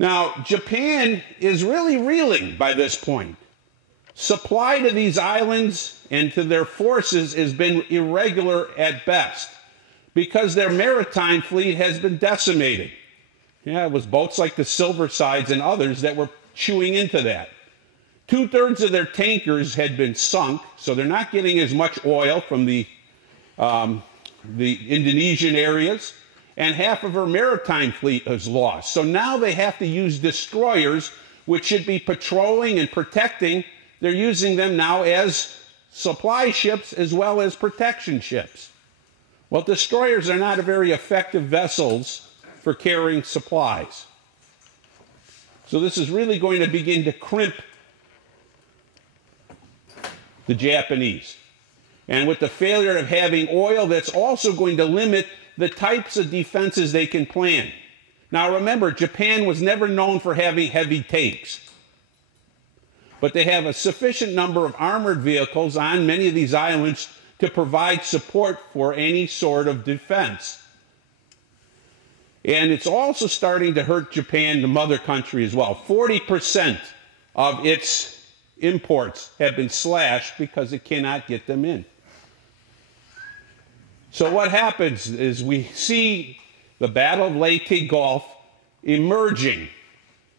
Now, Japan is really reeling by this point. Supply to these islands and to their forces has been irregular at best because their maritime fleet has been decimated. Yeah, it was boats like the Silversides and others that were chewing into that. 2/3 of their tankers had been sunk, so they're not getting as much oil from the Indonesian areas, and half of her maritime fleet is lost. So now they have to use destroyers, which should be patrolling and protecting. They're using them now as supply ships as well as protection ships. Well, destroyers are not very effective vessels for carrying supplies. So this is really going to begin to crimp the Japanese. And with the failure of having oil, that's also going to limit the types of defenses they can plan. Now remember, Japan was never known for having heavy tanks. But they have a sufficient number of armored vehicles on many of these islands to provide support for any sort of defense. And it's also starting to hurt Japan, the mother country, as well. 40% of its imports have been slashed because it cannot get them in. So what happens is we see the Battle of Leyte Gulf emerging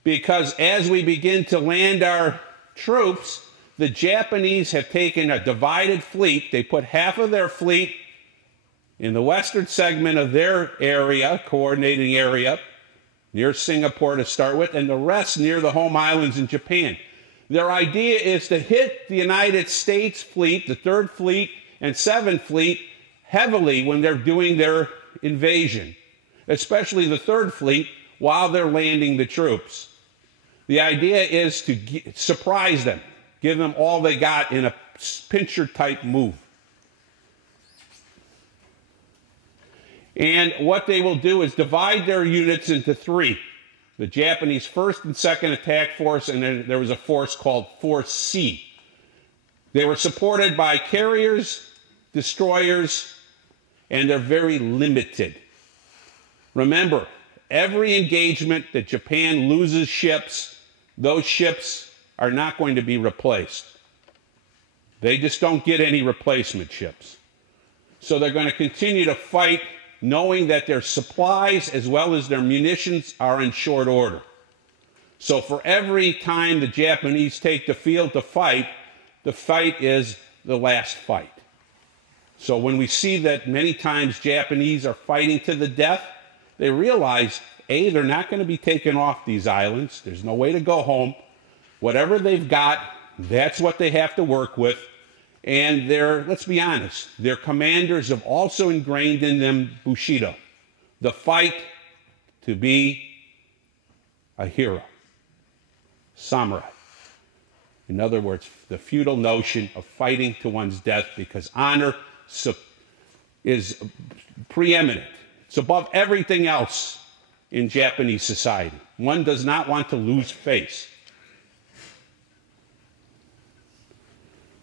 because as we begin to land our troops, the Japanese have taken a divided fleet. They put half of their fleet in the western segment of their area, coordinating area, near Singapore to start with, and the rest near the home islands in Japan. Their idea is to hit the United States fleet, the 3rd Fleet and 7th Fleet, heavily when they're doing their invasion, especially the 3rd Fleet, while they're landing the troops. The idea is to surprise them, give them all they got in a pincher-type move. And what they will do is divide their units into 3. The Japanese 1st and 2nd Attack Force, and then there was a force called Force C. They were supported by carriers, destroyers, and they're very limited. Remember, every engagement that Japan loses ships, those ships are not going to be replaced. They just don't get any replacement ships. So they're going to continue to fight knowing that their supplies as well as their munitions are in short order. So for every time the Japanese take the field to fight, the fight is the last fight. So when we see that many times Japanese are fighting to the death, they realize, A, they're not going to be taken off these islands. There's no way to go home. Whatever they've got, that's what they have to work with. And let's be honest, their commanders have also ingrained in them Bushido, the fight to be a hero, samurai. In other words, the feudal notion of fighting to one's death because honor is preeminent. It's above everything else in Japanese society. One does not want to lose face.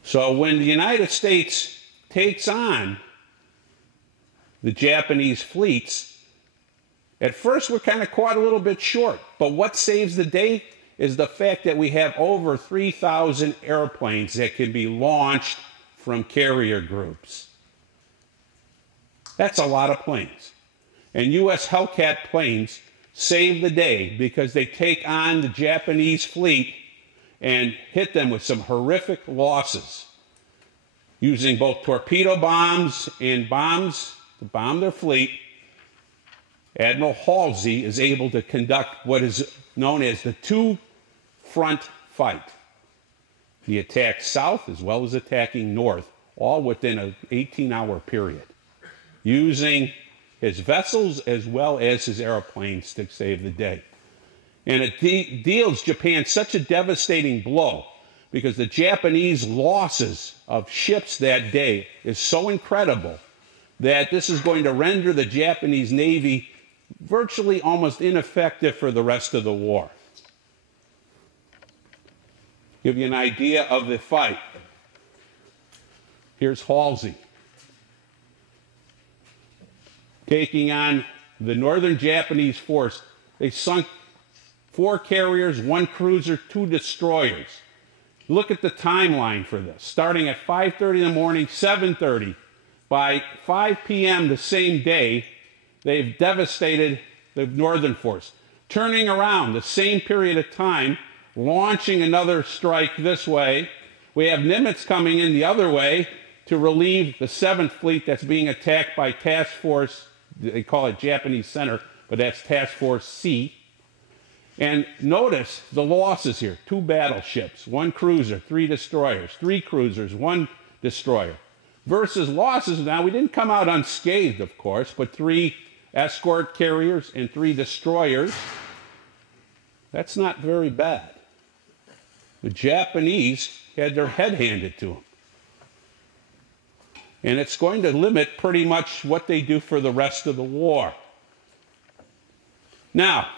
So when the United States takes on the Japanese fleets, at first we're kind of caught a little bit short. But what saves the day is the fact that we have over 3,000 airplanes that can be launched from carrier groups. That's a lot of planes. And U.S. Hellcat planes save the day because they take on the Japanese fleet and hit them with some horrific losses, using both torpedo bombs and bombs to bomb their fleet. Admiral Halsey is able to conduct what is known as the two-front fight. He attacks south as well as attacking north, all within an 18-hour period, using his vessels as well as his airplanes to save the day. And it deals Japan such a devastating blow because the Japanese losses of ships that day is so incredible that this is going to render the Japanese Navy virtually almost ineffective for the rest of the war. Give you an idea of the fight. Here's Halsey taking on the northern Japanese force. They sunk 4 carriers, 1 cruiser, 2 destroyers. Look at the timeline for this. Starting at 5:30 in the morning, 7:30. By 5 p.m. the same day, they've devastated the northern force. Turning around the same period of time, launching another strike this way. We have Nimitz coming in the other way to relieve the 7th Fleet that's being attacked by Task Force, they call it Japanese Center, but that's Task Force C. And notice the losses here. 2 battleships, 1 cruiser, 3 destroyers, 3 cruisers, 1 destroyer. Versus losses, now we didn't come out unscathed, of course, but 3 escort carriers and 3 destroyers. That's not very bad. The Japanese had their head handed to them. And it's going to limit pretty much what they do for the rest of the war. Now,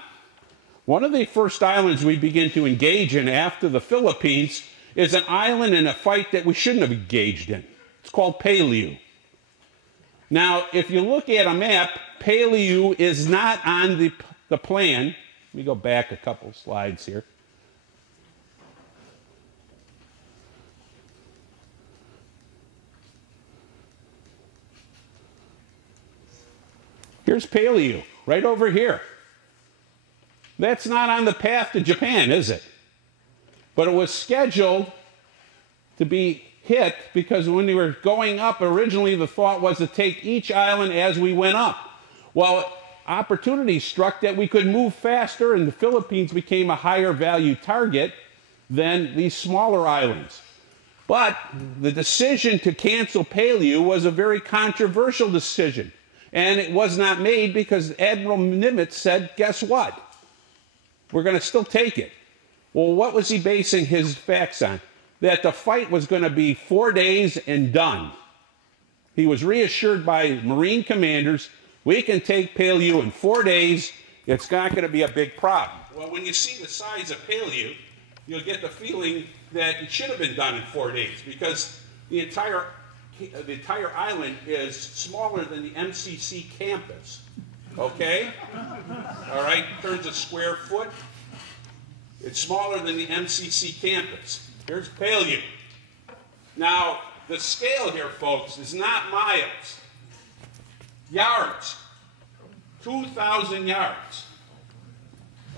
one of the first islands we begin to engage in after the Philippines is an island in a fight that we shouldn't have engaged in. It's called Peilau. Now, if you look at a map, Peilau is not on the plan. Let me go back a couple slides here. Here's Peilau, right over here. That's not on the path to Japan, is it? But it was scheduled to be hit because when we were going up, originally the thought was to take each island as we went up. Well, opportunity struck that we could move faster, and the Philippines became a higher value target than these smaller islands. But the decision to cancel Peilau was a very controversial decision. And it was not made because Admiral Nimitz said, guess what? We're going to still take it. Well, what was he basing his facts on? That the fight was going to be 4 days and done. He was reassured by Marine commanders, we can take Peilau in 4 days. It's not going to be a big problem. Well, when you see the size of Peilau, you'll get the feeling that it should have been done in 4 days because the entire island is smaller than the MCC campus, okay? All right, in terms of square foot, it's smaller than the MCC campus. Here's Peilau. Now, the scale here, folks, is not miles. Yards. 2,000 yards,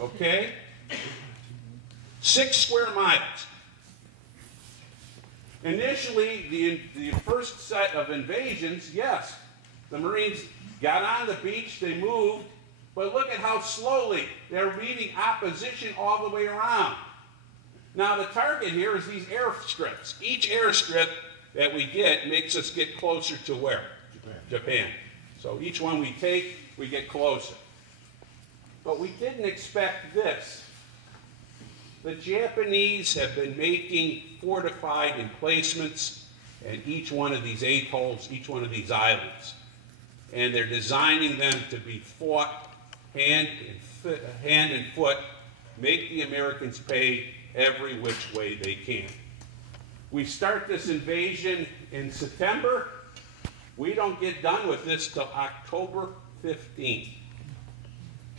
okay? 6 square miles. Initially, the first set of invasions, yes, the Marines got on the beach, they moved, but look at how slowly they're meeting opposition all the way around. Now, the target here is these airstrips. Each airstrip that we get makes us get closer to where? Japan. So each one we take, we get closer. But we didn't expect this. The Japanese have been making fortified emplacements in each one of these atolls, each one of these islands. And they're designing them to be fought hand and foot, make the Americans pay every which way they can. We start this invasion in September. We don't get done with this till October 15th.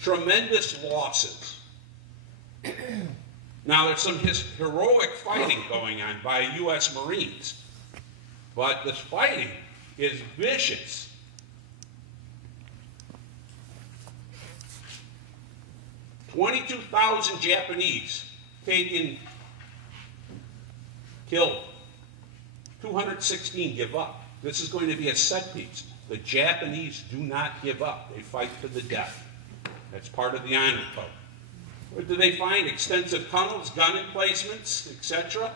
Tremendous losses. Now, there's some heroic fighting going on by U.S. Marines, but this fighting is vicious. "22,000 Japanese taken, killed. 216 give up. This is going to be a set piece. The Japanese do not give up. They fight to the death. That's part of the honor code. Where do they find extensive tunnels, gun emplacements, etc.?